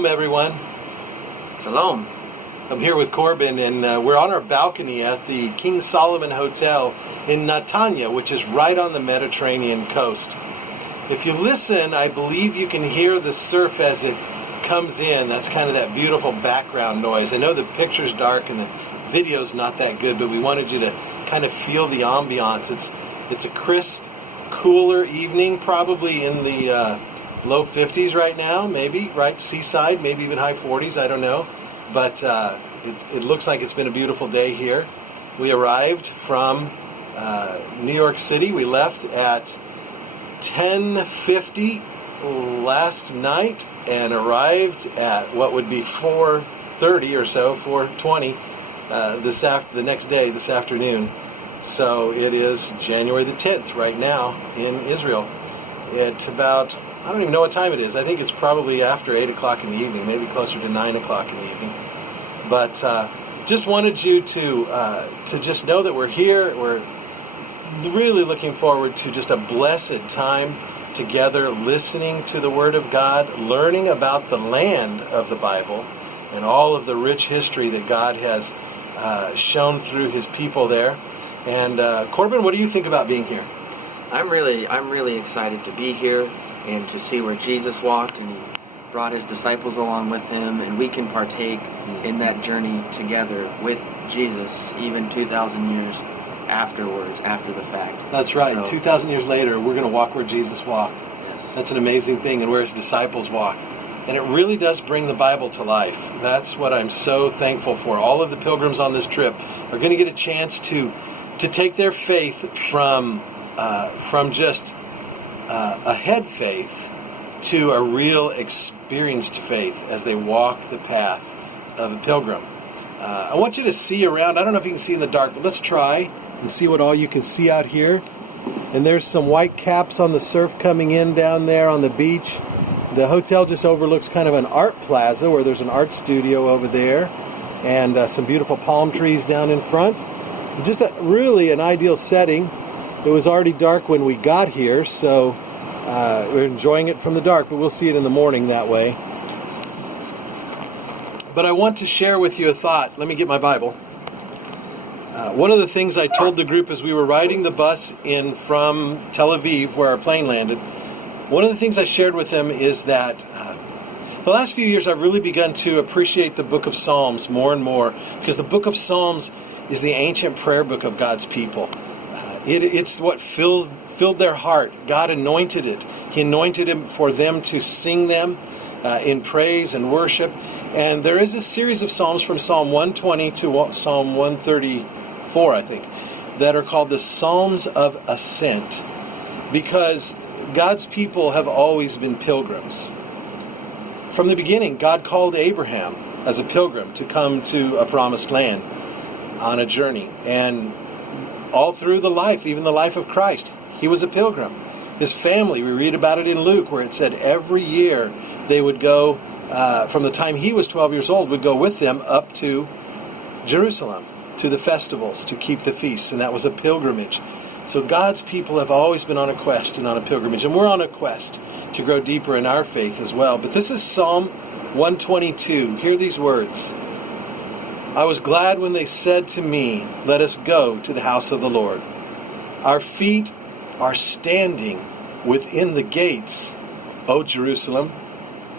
Shalom, everyone. Shalom. I'm here with Corbin, and we're on our balcony at the King Solomon Hotel in Natanya, which is right on the Mediterranean coast. If you listen, I believe you can hear the surf as it comes in. That's kind of that beautiful background noise. I know the picture's dark and the video's not that good, but we wanted you to kind of feel the ambiance. It's a crisp, cooler evening, probably in the low 50s right now, maybe, right? Seaside, maybe even high 40s, I don't know. But it looks like it's been a beautiful day here. We arrived from New York City. We left at 10:50 last night and arrived at what would be 4:30 or so, 4:20 the next day, this afternoon. So it is January the 10th right now in Israel. It's about, I don't even know what time it is. I think it's probably after 8 o'clock in the evening, maybe closer to 9 o'clock in the evening. But just wanted you to just know that we're here. We're really looking forward to just a blessed time together, listening to the Word of God, learning about the land of the Bible and all of the rich history that God has shown through His people there. And Corbin, what do you think about being here? I'm really excited to be here and to see where Jesus walked, and He brought His disciples along with Him, and we can partake in that journey together with Jesus, even 2,000 years afterwards, after the fact. That's right. So, 2,000 years later, we're going to walk where Jesus walked. Yes. That's an amazing thing, and where His disciples walked. And it really does bring the Bible to life. That's what I'm so thankful for. All of the pilgrims on this trip are going to get a chance to take their faith from just a head faith to a real experienced faith as they walk the path of a pilgrim. I want you to see around. I don't know if you can see in the dark, but let's try and see what all you can see out here. And there's some white caps on the surf coming in down there on the beach. The hotel just overlooks kind of an art plaza where there's an art studio over there, and some beautiful palm trees down in front. Just really an ideal setting. It was already dark when we got here, so we're enjoying it from the dark, but we'll see it in the morning that way. But I want to share with you a thought. Let me get my Bible. One of the things I told the group as we were riding the bus in from Tel Aviv, where our plane landed, one of the things I shared with them is that the last few years I've really begun to appreciate the book of Psalms more and more, because the book of Psalms is the ancient prayer book of God's people. It's what filled their heart. God anointed it. He anointed it for them to sing them in praise and worship. And there is a series of Psalms from Psalm 120 to Psalm 134, I think, that are called the Psalms of Ascent, because God's people have always been pilgrims. From the beginning, God called Abraham as a pilgrim to come to a promised land on a journey. And all through the life, even the life of Christ, he was a pilgrim. His family, we read about it in Luke, where it said every year they would go, from the time he was 12 years old, would go with them up to Jerusalem, to the festivals, to keep the feasts. And that was a pilgrimage. So God's people have always been on a quest and on a pilgrimage. And we're on a quest to grow deeper in our faith as well. But this is Psalm 122. Hear these words. I was glad when they said to me, let us go to the house of the Lord. Our feet are standing within the gates, O Jerusalem.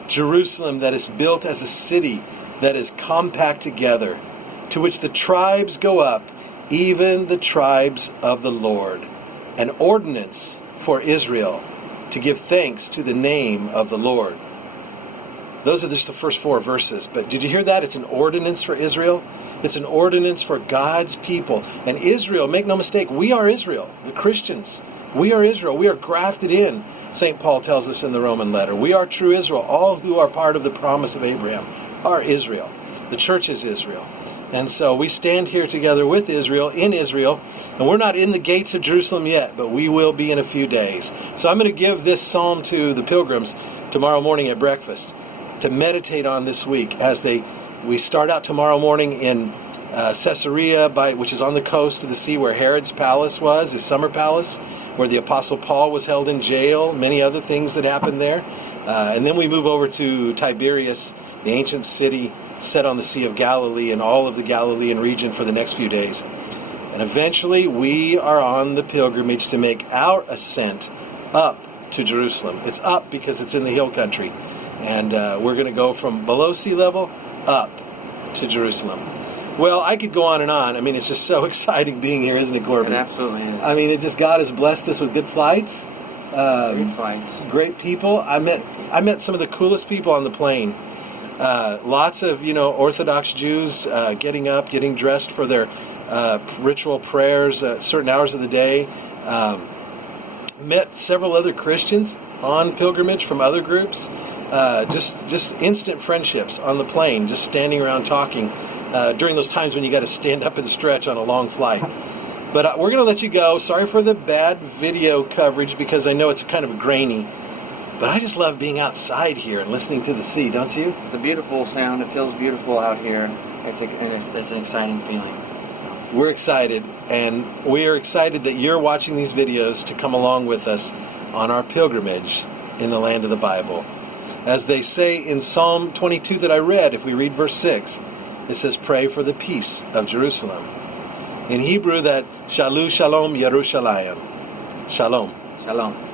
Jerusalem that is built as a city that is compact together, to which the tribes go up, even the tribes of the Lord. An ordinance for Israel to give thanks to the name of the Lord. Those are just the first 4 verses. But did you hear that? It's an ordinance for Israel. It's an ordinance for God's people. And Israel, make no mistake, we are Israel. The Christians, we are Israel. We are grafted in, St. Paul tells us in the Roman letter. We are true Israel. All who are part of the promise of Abraham are Israel. The church is Israel. And so we stand here together with Israel, in Israel, and we're not in the gates of Jerusalem yet, but we will be in a few days. So I'm going to give this psalm to the pilgrims tomorrow morning at breakfast to meditate on this week as we start out tomorrow morning in Caesarea, which is on the coast of the sea where Herod's palace was, his summer palace, where the Apostle Paul was held in jail, many other things that happened there. And then we move over to Tiberias, the ancient city set on the Sea of Galilee and all of the Galilean region for the next few days. And eventually we are on the pilgrimage to make our ascent up to Jerusalem. It's up because it's in the hill country. And we're going to go from below sea level up to Jerusalem. Well, I could go on and on. I mean, it's just so exciting being here, isn't it, Corbin? It absolutely is. I mean, God has blessed us with good flights. Great flights. Great people. I met some of the coolest people on the plane. Lots of, Orthodox Jews getting up, getting dressed for their ritual prayers at certain hours of the day. Met several other Christians on pilgrimage from other groups. Just instant friendships on the plane, just standing around talking during those times when you got to stand up and stretch on a long flight. But we're going to let you go. Sorry for the bad video coverage because I know it's kind of grainy. But I just love being outside here and listening to the sea, don't you? It's a beautiful sound. It feels beautiful out here. It's an exciting feeling. So. We're excited, and we are excited that you're watching these videos to come along with us on our pilgrimage in the land of the Bible. As they say in Psalm 22 that I read, if we read verse 6, it says, pray for the peace of Jerusalem. In Hebrew, that Shalu Shalom Yerushalayim. Shalom. Shalom.